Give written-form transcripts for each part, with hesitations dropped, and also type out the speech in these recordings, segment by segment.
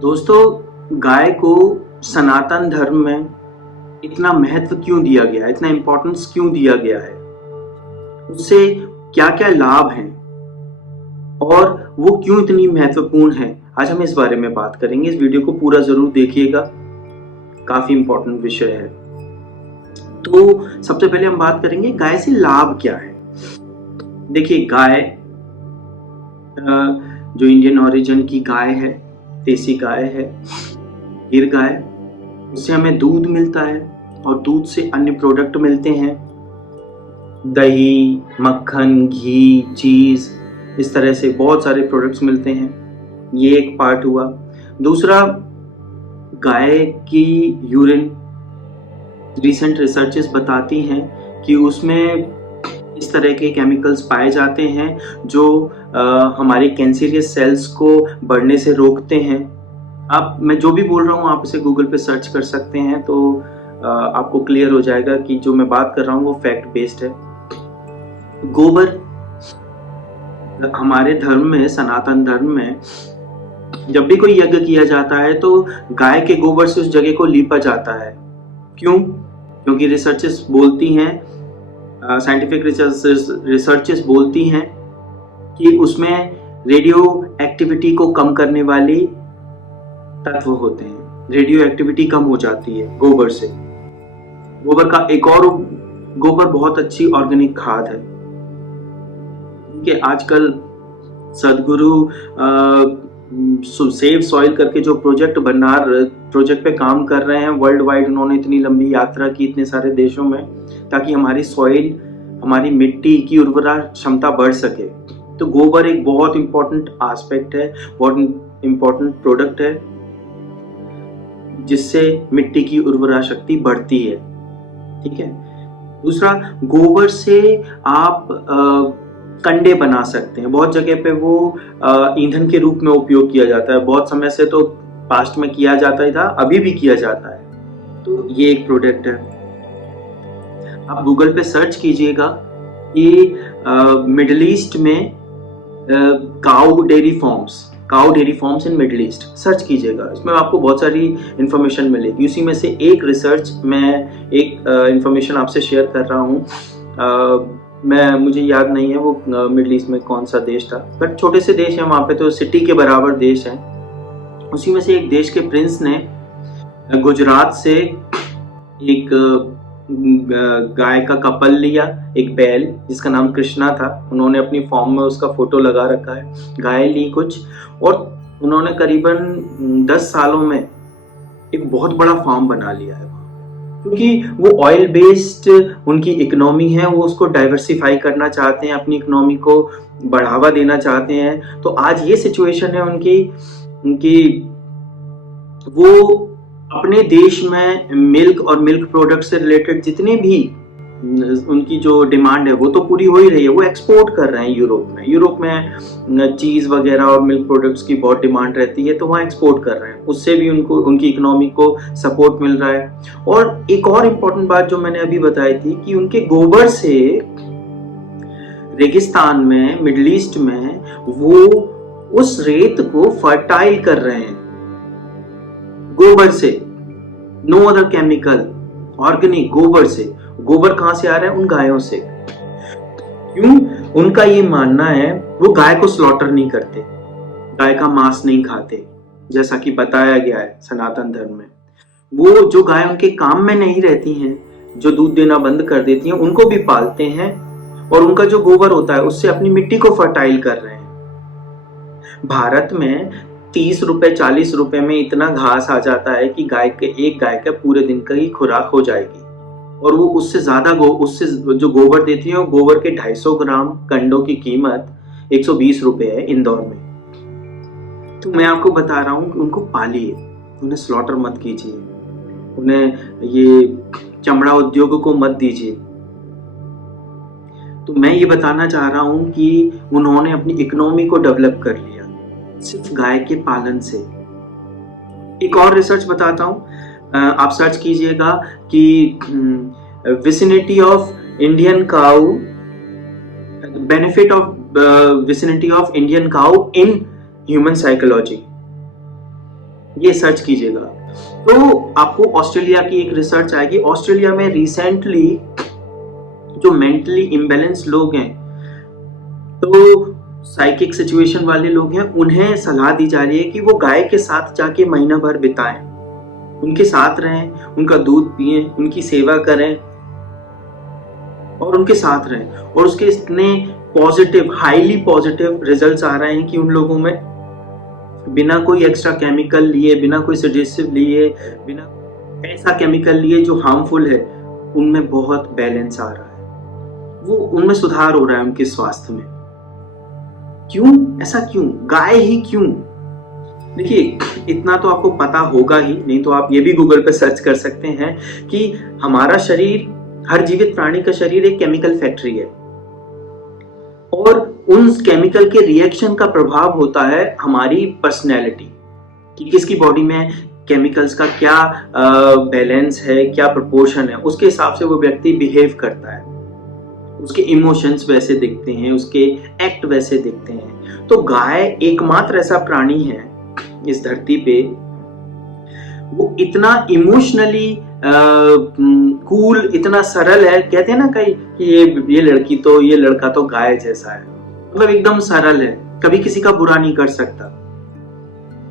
दोस्तों, गाय को सनातन धर्म में इतना महत्व क्यों दिया गया है, इतना इम्पोर्टेंस क्यों दिया गया है, उससे क्या क्या लाभ हैं और वो क्यों इतनी महत्वपूर्ण है, आज हम इस बारे में बात करेंगे। इस वीडियो को पूरा जरूर देखिएगा, काफी इम्पोर्टेंट विषय है। तो सबसे पहले हम बात करेंगे गाय से लाभ क्या है। देखिए, गाय जो इंडियन ओरिजिन की गाय है, देसी गाय है, गिर गाय, उससे हमें दूध मिलता है और दूध से अन्य प्रोडक्ट मिलते हैं, दही, मक्खन, घी, चीज, इस तरह से बहुत सारे प्रोडक्ट्स मिलते हैं। ये एक पार्ट हुआ। दूसरा, गाय की यूरिन, रिसेंट रिसर्चेस बताती हैं कि उसमें इस तरह के केमिकल्स पाए जाते हैं जो हमारे कैंसरियस सेल्स को बढ़ने से रोकते हैं। मैं जो भी बोल रहा हूँ आप इसे गूगल पे सर्च कर सकते हैं, तो आपको क्लियर हो जाएगा कि जो मैं बात कर रहा हूँ वो फैक्ट बेस्ड है। गोबर, हमारे धर्म में, सनातन धर्म में, जब भी कोई यज्ञ किया जाता है तो गाय के गोबर से उस जगह को लीपा जाता है। क्यों? क्योंकि रिसर्चेस बोलती हैं, साइंटिफिक रिसर्चेस बोलती हैं कि उसमें रेडियो एक्टिविटी को कम करने वाले तत्व होते हैं। रेडियो एक्टिविटी कम हो जाती है गोबर से। गोबर का एक और, गोबर बहुत अच्छी ऑर्गेनिक खाद है कि आजकल सदगुरु सेव सॉइल करके जो प्रोजेक्ट पे काम कर रहे हैं वर्ल्ड वाइड। उन्होंने इतनी लंबी यात्रा की इतने सारे देशों में ताकि हमारी सॉइल, हमारी मिट्टी की उर्वरा क्षमता बढ़ सके। तो गोबर एक बहुत इंपॉर्टेंट एस्पेक्ट है, बहुत इंपॉर्टेंट प्रोडक्ट है जिससे मिट्टी की उर्वरा शक्ति बढ़ती है। ठीक है। दूसरा, गोबर से आप कंडे बना सकते हैं। बहुत जगह पे वो ईंधन के रूप में उपयोग किया जाता है। बहुत समय से, तो पास्ट में किया जाता ही था, अभी भी किया जाता है। तो ये एक प्रोडक्ट है। आप गूगल पे सर्च कीजिएगा कि मिडिल ईस्ट में cow dairy forms in middle east, search कीजिएगा। इसमें आपको बहुत सारी इंफॉर्मेशन मिलेगी। उसी में से एक रिसर्च, मैं एक इंफॉर्मेशन आपसे शेयर कर रहा हूँ। मुझे याद नहीं है वो मिडिल ईस्ट में कौन सा देश था, बट छोटे से देश है वहाँ पे, तो सिटी के बराबर देश है। उसी में से एक देश के प्रिंस ने गुजरात से एक गाय का कपल लिया, एक बैल जिसका नाम कृष्णा था। उन्होंने अपनी फॉर्म में उसका फोटो लगा रखा है। गाय ली कुछ, और उन्होंने करीबन 10 सालों में एक बहुत बड़ा फार्म बना लिया है। क्योंकि वो ऑयल बेस्ड उनकी इकोनॉमी है, वो उसको डाइवर्सिफाई करना चाहते हैं, अपनी इकोनॉमी को बढ़ावा देना चाहते हैं। तो आज ये सिचुएशन है उनकी वो अपने देश में मिल्क और मिल्क प्रोडक्ट से रिलेटेड जितने भी उनकी जो डिमांड है वो तो पूरी हो ही रही है। वो एक्सपोर्ट कर रहे हैं यूरोप में चीज वगैरह और मिल्क प्रोडक्ट्स की बहुत डिमांड रहती है, तो वहाँ एक्सपोर्ट कर रहे हैं। उससे भी उनकी इकोनॉमी को सपोर्ट मिल रहा है। और एक और इम्पोर्टेंट बात जो मैंने अभी बताई थी कि उनके गोबर से रेगिस्तान में, मिडिल ईस्ट में, वो उस रेत को फर्टाइल कर रहे हैं गोबर से। नो अदर केमिकल, ऑर्गेनिक गोबर से। गोबर कहां से आ रहा है? उन गायों से। क्यों? उनका ये मानना है, वो गाय को स्लॉटर नहीं करते, गाय का मांस नहीं खाते, जैसा कि बताया गया है सनातन धर्म में। वो जो गाय उनके काम में नहीं रहती हैं, जो दूध देना बंद कर देती हैं, उनको भी पालते हैं और उनका जो गोबर होता है उससे अपनी मिट्टी को फर्टाइल कर रहे हैं। भारत में 30 रुपए 40 रुपए में इतना घास आ जाता है कि एक गाय का पूरे दिन का ही खुराक हो जाएगी। और वो उससे ज्यादा उससे जो गोबर देती है, वो गोबर के 250 ग्राम कंडों की कीमत 120 रुपए है इंदौर में। तो मैं आपको बता रहा हूँ कि उनको पालिए, उन्हें स्लॉटर मत कीजिए, उन्हें ये चमड़ा उद्योग को मत दीजिए। तो मैं ये बताना चाह रहा हूँ कि उन्होंने अपनी इकोनॉमी को डेवलप कर लिया सिर्फ गाय के पालन से। एक और रिसर्च बताता हूँ, आप सर्च कीजिएगा कि vicinity of Indian cow, benefit of vicinity of Indian cow in human psychology. ये सर्च कीजिएगा। तो आपको ऑस्ट्रेलिया की एक रिसर्च आएगी। ऑस्ट्रेलिया में रिसेंटली जो मेंटली इम्बैलेंस लोग हैं, तो साइकिक सिचुएशन वाले लोग हैं, उन्हें सलाह दी जा रही है कि वो गाय के साथ जाके महीना भर बिताएं, उनके साथ रहें, उनका दूध पिएं, उनकी सेवा करें और उनके साथ रहें। और उसके इतने पॉजिटिव, हाईली पॉजिटिव रिजल्ट्स आ रहे हैं कि उन लोगों में बिना कोई एक्स्ट्रा केमिकल लिए, बिना कोई सेडेटिव लिए, बिना ऐसा केमिकल लिए जो हार्मफुल है, उनमें बहुत बैलेंस आ रहा है, वो उनमें सुधार हो रहा है उनके स्वास्थ्य में। क्यों? ऐसा क्यों? गाय ही क्यों? देखिए, इतना तो आपको पता होगा ही, नहीं तो आप ये भी गूगल पे सर्च कर सकते हैं कि हमारा शरीर, हर जीवित प्राणी का शरीर एक केमिकल फैक्ट्री है और उन केमिकल के रिएक्शन का प्रभाव होता है हमारी पर्सनैलिटी, कि किसकी बॉडी में केमिकल्स का क्या बैलेंस है, क्या प्रोपोर्शन है, उसके हिसाब से वो व्यक्ति बिहेव करता है, उसके इमोशंस वैसे दिखते हैं, उसके एक्ट वैसे दिखते हैं। तो गाय एकमात्र ऐसा प्राणी है इस धरती पे, वो इतना इमोशनली कूल, इतना सरल है। कहते हैं ना कई कि ये लड़की तो, ये लड़का तो गाय जैसा है, मतलब एकदम सरल है, कभी किसी का बुरा नहीं कर सकता।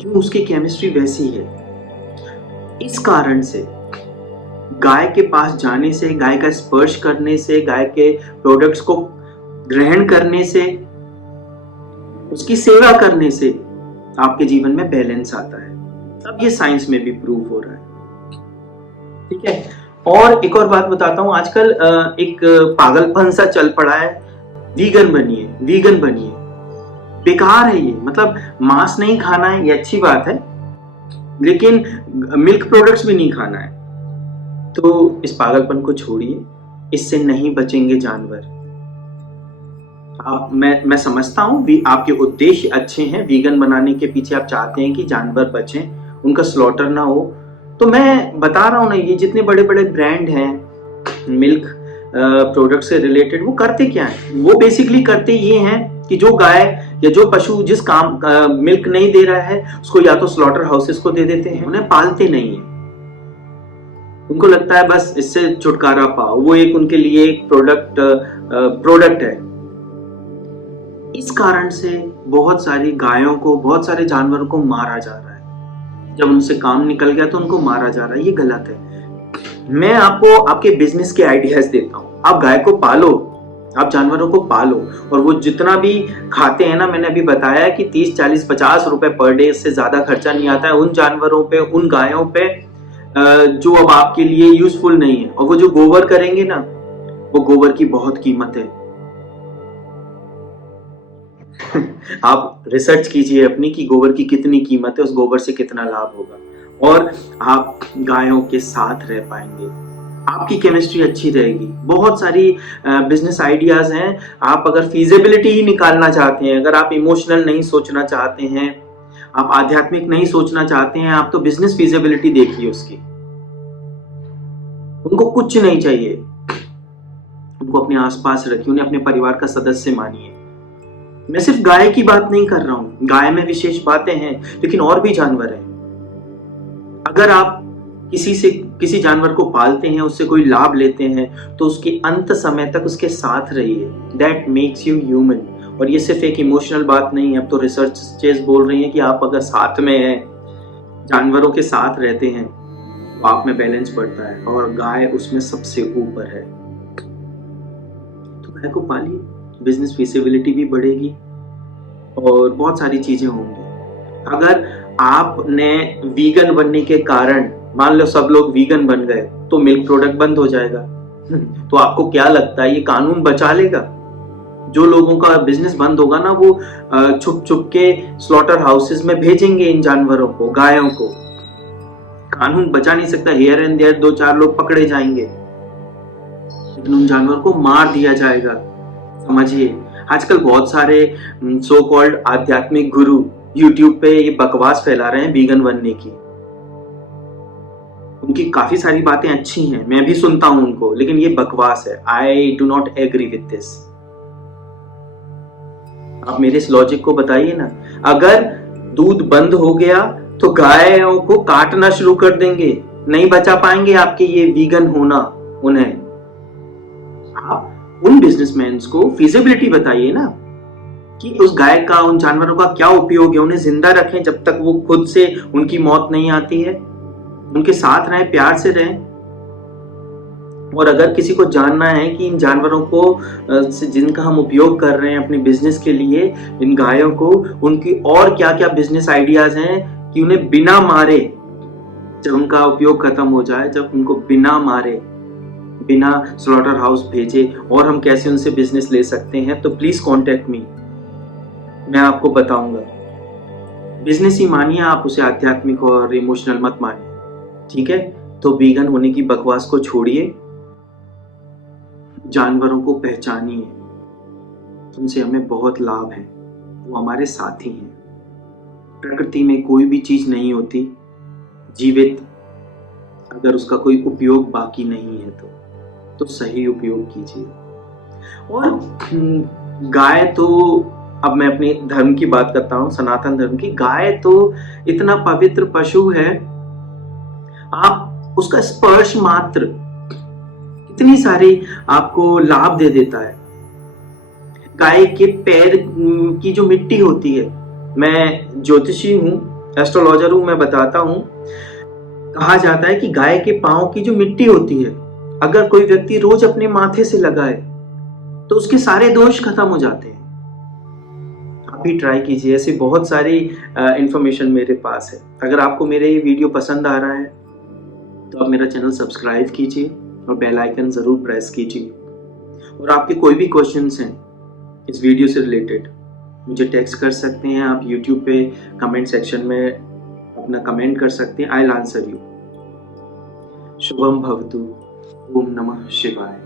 क्यों? उसकी केमिस्ट्री वैसी है। इस कारण से गाय के पास जाने से, गाय का स्पर्श करने से, गाय के प्रोडक्ट्स को ग्रहण करने से, उसकी सेवा करने से आपके जीवन में बैलेंस आता है। अब ये साइंस में भी प्रूव हो रहा है, ठीक है। और एक और बात बताता हूं, आजकल एक पागलपन सा चल पड़ा है, वीगन बनिए, वीगन बनिए। बेकार है ये, मतलब मांस नहीं खाना है, ये अच्छी बात है, लेकिन मिल्क प्रोडक्ट्स भी नहीं खाना है। तो इस पागलपन को छोड़िए, इससे नहीं बचेंगे जानवर। मैं समझता हूँ आपके उद्देश्य अच्छे हैं, वीगन बनाने के पीछे आप चाहते हैं कि जानवर बचें, उनका स्लॉटर ना हो। तो मैं बता रहा हूँ ना, ये जितने बड़े बड़े ब्रांड हैं मिल्क प्रोडक्ट से रिलेटेड, वो करते क्या है? वो बेसिकली करते ये हैं कि जो गाय या जो पशु जिस काम मिल्क नहीं दे रहा है, उसको या तो स्लॉटर हाउसेस को दे देते हैं, उन्हें पालते नहीं है। उनको लगता है बस इससे छुटकारा पाओ, वो एक उनके लिए एक प्रोडक्ट है। इस कारण से बहुत सारी गायों को, बहुत सारे जानवरों को मारा जा रहा है। जब उनसे काम निकल गया तो उनको मारा जा रहा है, ये गलत है। मैं आपको आपके बिजनेस के आइडियाज देता हूँ। आप गाय को पालो, आप जानवरों को पालो, और वो जितना भी खाते हैं ना, मैंने अभी बताया कि 30, 40, 50 रुपए पर डे से ज्यादा खर्चा नहीं आता है उन जानवरों पे, उन गायों पे जो अब आपके लिए यूजफुल नहीं है। और वो जो गोबर करेंगे ना, वो गोबर की बहुत कीमत है। आप रिसर्च कीजिए अपनी कि गोबर की कितनी कीमत है, उस गोबर से कितना लाभ होगा, और आप गायों के साथ रह पाएंगे, आपकी केमिस्ट्री अच्छी रहेगी। बहुत सारी बिजनेस आइडियाज हैं। आप अगर फीजिबिलिटी ही निकालना चाहते हैं, अगर आप इमोशनल नहीं सोचना चाहते हैं, आप आध्यात्मिक नहीं सोचना चाहते हैं, आप तो बिजनेस फीजिबिलिटी देखिए उसकी। उनको कुछ नहीं चाहिए, उनको अपने आसपास रखिए, उन्हें अपने परिवार का सदस्य मानिए। मैं सिर्फ गाय की बात नहीं कर रहा हूं, गाय में विशेष बातें हैं, लेकिन और भी जानवर हैं। अगर आप किसी जानवर को पालते हैं, उससे कोई लाभ लेते हैं, तो उसके अंत समय तक उसके साथ रहिए। That makes you human. और ये सिर्फ एक इमोशनल बात नहीं है, अब तो रिसर्चेस बोल रही हैं कि आप अगर साथ में हैं, जानवरों के साथ रहते हैं, तो आप में बैलेंस बढ़ता है, और गाय उसमें सबसे ऊपर है। तो गाय को पालिए, बिजनेस फीसिबिलिटी भी बढ़ेगी और बहुत सारी चीजें होंगी। अगर आपने वीगन बनने के कारण, मान लो सब लोग वीगन बन गए, तो मिल्क प्रोडक्ट बंद हो जाएगा। तो आपको क्या लगता है ये कानून बचा लेगा? जो लोगों का बिजनेस बंद होगा ना, वो छुप छुप के स्लॉटर हाउसेस में भेजेंगे इन जानवरों को, गायों को। कानून बचा नहीं सकता। हियर एंड देयर 2-4 लोग पकड़े जाएंगे, लेकिन उन जानवरों को मार दिया जाएगा। समझिए, आजकल बहुत सारे सो कॉल्ड आध्यात्मिक गुरु यूट्यूब पे ये बकवास फैला रहे हैं वीगन बनने की। उनकी काफी सारी बातें अच्छी हैं, मैं भी सुनता हूं उनको, लेकिन ये बकवास है। I do not agree with this. आप मेरे इस लॉजिक को बताइए ना। अगर दूध बंद हो गया तो गायों को काटना शुरू कर देंगे, नहीं बचा पाएंगे आपके ये वीगन होना उन्हें। आप उन बिजनेसमैन को फिजिबिलिटी बताइए ना कि उस गाय का, उन जानवरों का क्या उपयोग है, उन्हें जिंदा रखें जब तक वो खुद से उनकी मौत नहीं आती है, उनके साथ रहें, प्यार से रहें। और अगर किसी को जानना है कि इन जानवरों को जिनका हम उपयोग कर रहे हैं अपने बिजनेस के लिए, इन गायों को, उनकी और क्या क्या बिजनेस आइडियाज हैं कि उन्हें बिना मारे, जब उनका उपयोग खत्म हो जाए, जब उनको बिना मारे, बिना स्लॉटर हाउस भेजे, और हम कैसे उनसे बिजनेस ले सकते हैं, तो प्लीज कॉन्टेक्ट मी, मैं आपको बताऊंगा। बिजनेस ही मानिए आप, उसे आध्यात्मिक और इमोशनल मत मानिए, ठीक है? तो वीगन होने की बकवास को छोड़िए, जानवरों को पहचानिए, उनसे हमें बहुत लाभ है, वो हमारे साथी हैं। प्रकृति में कोई भी चीज नहीं होती जीवित अगर उसका कोई उपयोग बाकी नहीं है, तो सही उपयोग कीजिए। और गाय तो, अब मैं अपने धर्म की बात करता हूं, सनातन धर्म की। गाय तो इतना पवित्र पशु है, आप उसका स्पर्श मात्र इतनी सारी आपको लाभ दे देता है। गाय के पैर की जो मिट्टी होती है, मैं ज्योतिषी हूं, एस्ट्रोलॉजर हूं, मैं बताता हूं, कहा जाता है कि गाय के पांव की जो मिट्टी होती है, अगर कोई व्यक्ति रोज अपने माथे से लगाए तो उसके सारे दोष खत्म हो जाते हैं। आप भी ट्राई कीजिए, ऐसी बहुत सारी इंफॉर्मेशन मेरे पास है। अगर आपको मेरे ये वीडियो पसंद आ रहा है तो आप मेरा चैनल सब्सक्राइब कीजिए और बेल आइकन जरूर प्रेस कीजिए। और आपके कोई भी क्वेश्चंस हैं इस वीडियो से रिलेटेड, मुझे टेक्स्ट कर सकते हैं, आप यूट्यूब पे कमेंट सेक्शन में अपना कमेंट कर सकते हैं, I will answer you. Shubham भवतु। ओम नमः शिवाय।